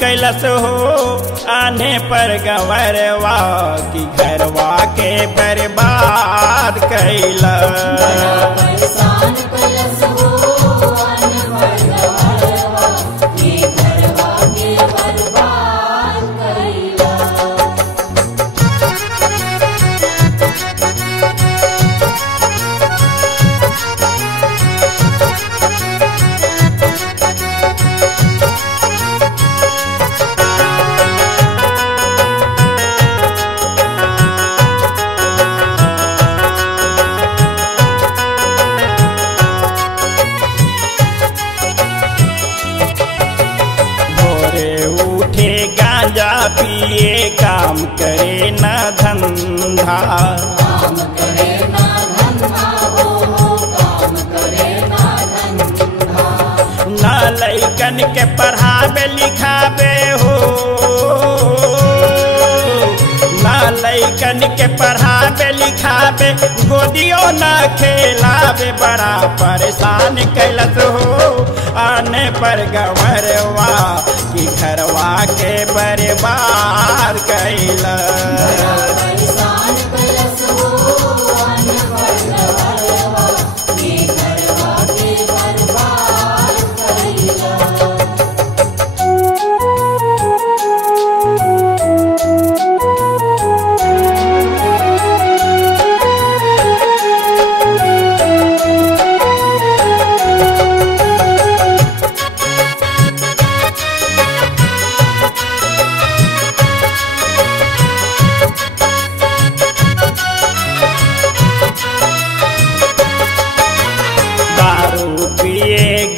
कैलस हो आने पर गंवरवा की घरवा के बर्बाद कैला। गांजा पिए काम करे न धंधा, काम करे ना धंधा हो काम करे ना धंधा। ना लइकन के पढ़ावे लिखावे हो, ना लइकन के पढ़ावे लिखावे गोदियों न खेलावे। बड़ा परेशान कैलस हो आने पर गंवरवा की घरवा के बर्बाद कैला।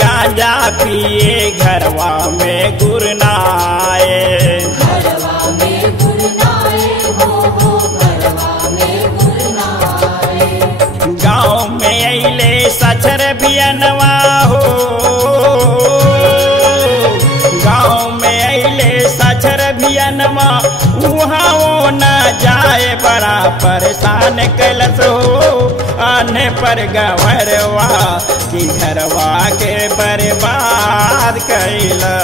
गांजा पिए घरवा में गुरनाए, घरवा में गुरनाए हो घरवा में गुरनाए। गाँव में अइले सचर बियनवा हो, गाँव में अइले सचर बियनवा वहाँ वो न जाए। बड़ा परेशान कैलस हो आने पर गंवरवा की घरवा के बर्बाद कैला।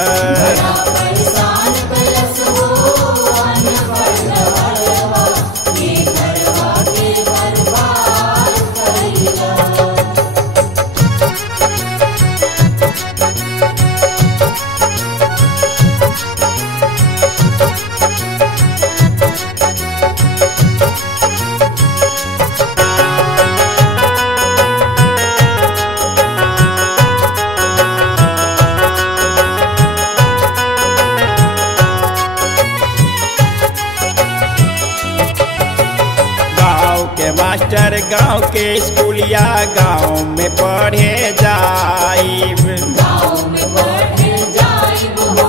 मास्टर गांव के स्कूलिया गांव में पढ़े जाइब, गांव में पढ़े जाइब हो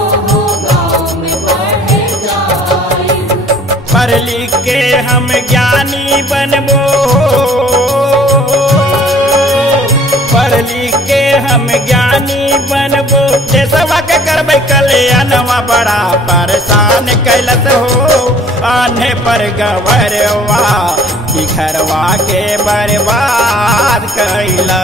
गांव में पढ़े जाइब। पढ़ लिख के हम ज्ञानी बनबो, पढ़ लिख के हम ज्ञानी बनबो। देशवा के करबै कल्याणवा बड़ा परेशान कैलस हो आने पर गंवरवा की घरवा के बर्बाद कैला।